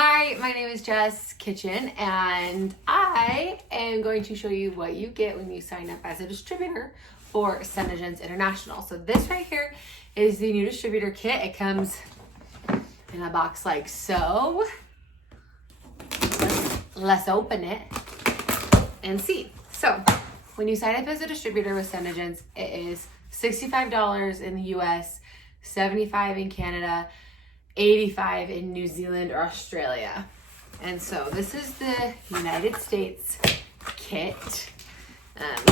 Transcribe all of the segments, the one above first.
Hi, my name is Jess Kitchen, and I am going to show you what you get when you sign up as a distributor for SeneGence International. So this right here is the new distributor kit. It comes in a box like so. Let's open it and see. So when you sign up as a distributor with SeneGence, it is $65 in the US, $75 in Canada, $85 in New Zealand or Australia. And so this is the United States kit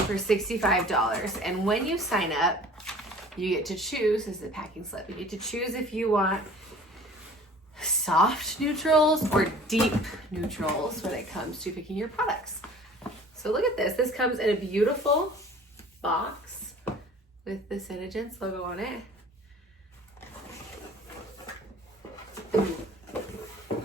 for $65. And when you sign up, you get to choose, this is a packing slip, you get to choose if you want soft neutrals or deep neutrals when it comes to picking your products. So look at this. This comes in a beautiful box with the SeneGence logo on it.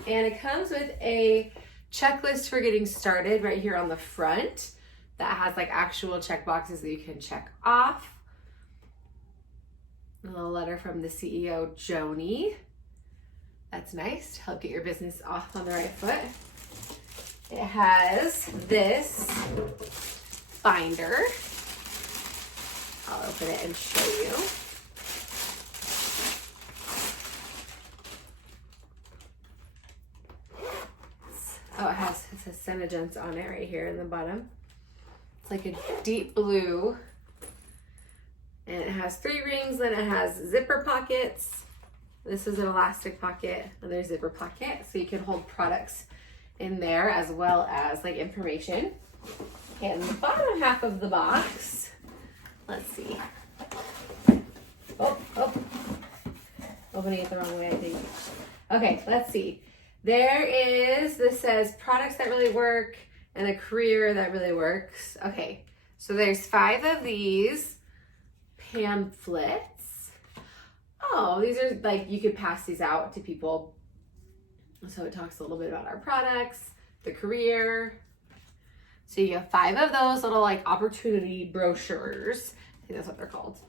And it comes with a checklist for getting started right here on the front that has like actual check boxes that you can check off. A little letter from the CEO, Joni. That's nice to help get your business off on the right foot. It has this binder. I'll open it and show you. Oh, it says SeneGence on it right here in the bottom. It's like a deep blue. And it has 3 rings, then it has zipper pockets. This is an elastic pocket, another zipper pocket, so you can hold products in there as well as like information. And the bottom half of the box, let's see. Oh, opening it the wrong way, I think. Okay, let's see. This says products that really work and a career that really works. Okay, so there's 5 of these pamphlets. Oh, these are like, you could pass these out to people. So it talks a little bit about our products, the career. So you have 5 of those little like opportunity brochures. I think that's what they're called.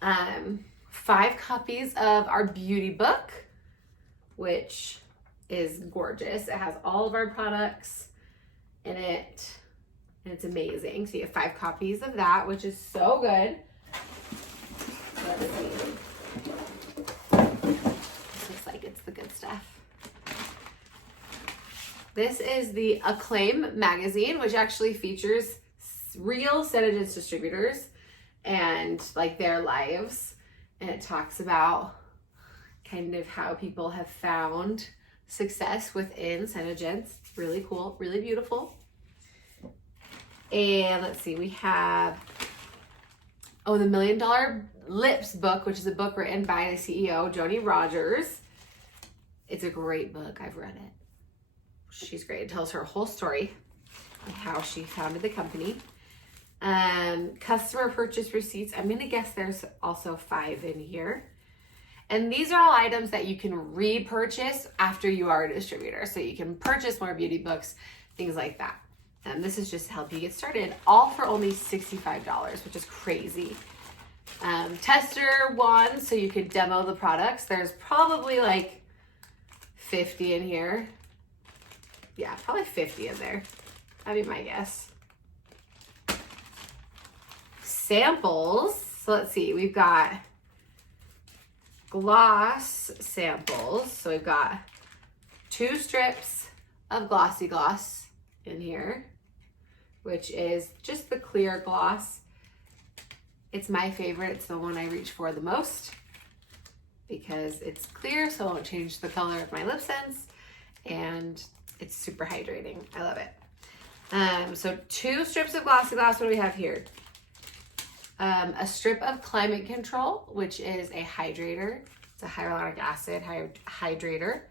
5 copies of our beauty book, which is gorgeous. It has all of our products in it, and it's amazing. So you have 5 copies of that, which is so good. Let's see. Looks like it's the good stuff. This is the Acclaim magazine, which actually features real SeneGence distributors and like their lives. And it talks about kind of how people have found success within SeneGence. Really cool, really beautiful. And let's see, we have, the $1 Million Lips book, which is a book written by the CEO, Joni Rogers. It's a great book. I've read it. She's great. It tells her whole story and how she founded the company. Customer purchase receipts. I'm gonna guess there's also 5 in here. And these are all items that you can repurchase after you are a distributor. So you can purchase more beauty books, things like that. And this is just to help you get started, all for only $65, which is crazy. Tester one, so you could demo the products. There's probably like 50 in here. Yeah, probably 50 in there. That'd be my guess. Samples. So let's see, we've got gloss samples. So we've got 2 strips of Glossy Gloss in here, which is just the clear gloss. It's my favorite. It's the one I reach for the most because it's clear, so it won't change the color of my lip sense, and it's super hydrating. I love it. So 2 strips of Glossy Gloss. What do we have here? A strip of Climate Control, which is a hydrator. It's a hyaluronic acid hydrator.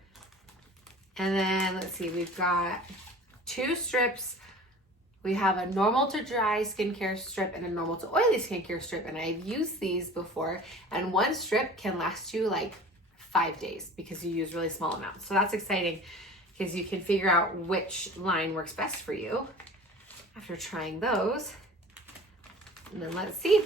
And then let's see, we've got 2 strips. We have a normal to dry skincare strip and a normal to oily skincare strip. And I've used these before, and 1 strip can last you like 5 days because you use really small amounts. So that's exciting because you can figure out which line works best for you after trying those. And then let's see.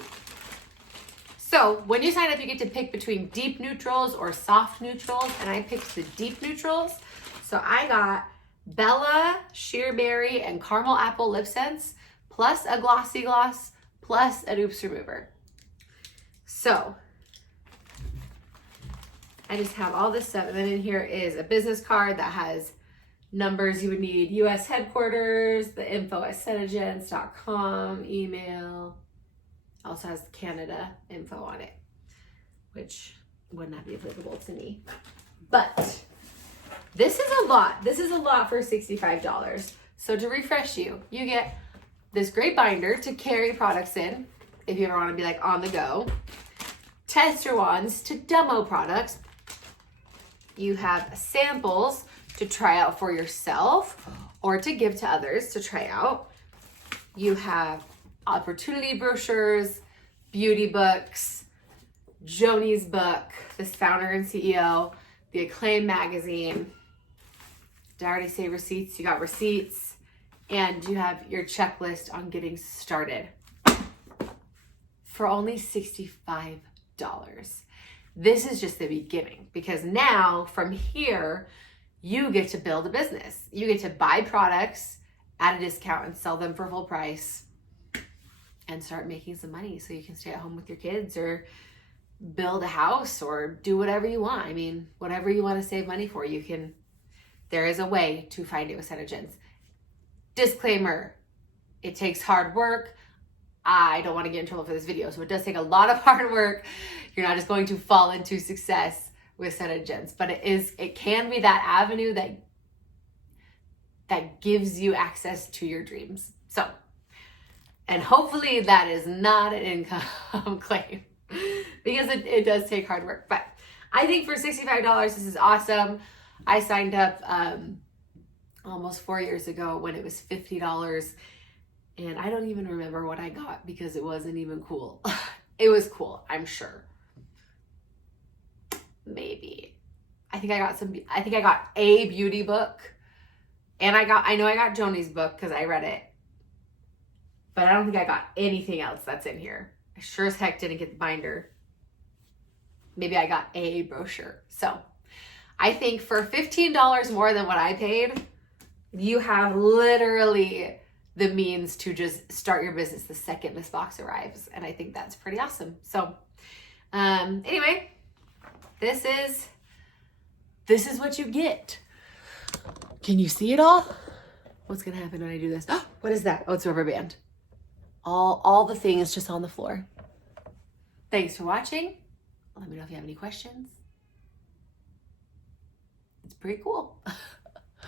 So when you sign up, you get to pick between deep neutrals or soft neutrals, and I picked the deep neutrals. So I got Bella, Sheer Berry, and Caramel Apple Lip Scents, plus a Glossy Gloss, plus an Oops Remover. So I just have all this stuff, and then in here is a business card that has numbers you would need, US headquarters, the info at SeneGence.com, email. Also has Canada info on it, which would not be applicable to me. But this is a lot. This is a lot for $65. So to refresh you, you get this great binder to carry products in if you ever want to be like on the go. Tester wands to demo products. You have samples to try out for yourself or to give to others to try out. You have opportunity brochures, beauty books, Joni's book, The Founder and CEO, the Acclaim magazine. Did I already say receipts? You got receipts, and you have your checklist on getting started for only $65. This is just the beginning, because now from here, you get to build a business. You get to buy products at a discount and sell them for full price and start making some money so you can stay at home with your kids or build a house or do whatever you want. I mean, whatever you want to save money for, you can. There is a way to find it with SeneGence. Disclaimer, it takes hard work. I don't want to get in trouble for this video, so it does take a lot of hard work. You're not just going to fall into success with SeneGence, but it can be that avenue that gives you access to your dreams. So, and hopefully that is not an income claim, because it does take hard work. But I think for $65, this is awesome. I signed up almost 4 years ago when it was $50, and I don't even remember what I got because it wasn't even cool. It was cool, I'm sure. Maybe. I think I got a beauty book, and I know I got Joni's book because I read it, but I don't think I got anything else that's in here. I sure as heck didn't get the binder. Maybe I got a brochure. So I think for $15 more than what I paid, you have literally the means to just start your business the second this box arrives. And I think that's pretty awesome. So anyway, this is what you get. Can you see it all? What's gonna happen when I do this? What is that? Oh, it's a rubber band. All the things just on the floor. Thanks for watching. Let me know if you have any questions. It's pretty cool.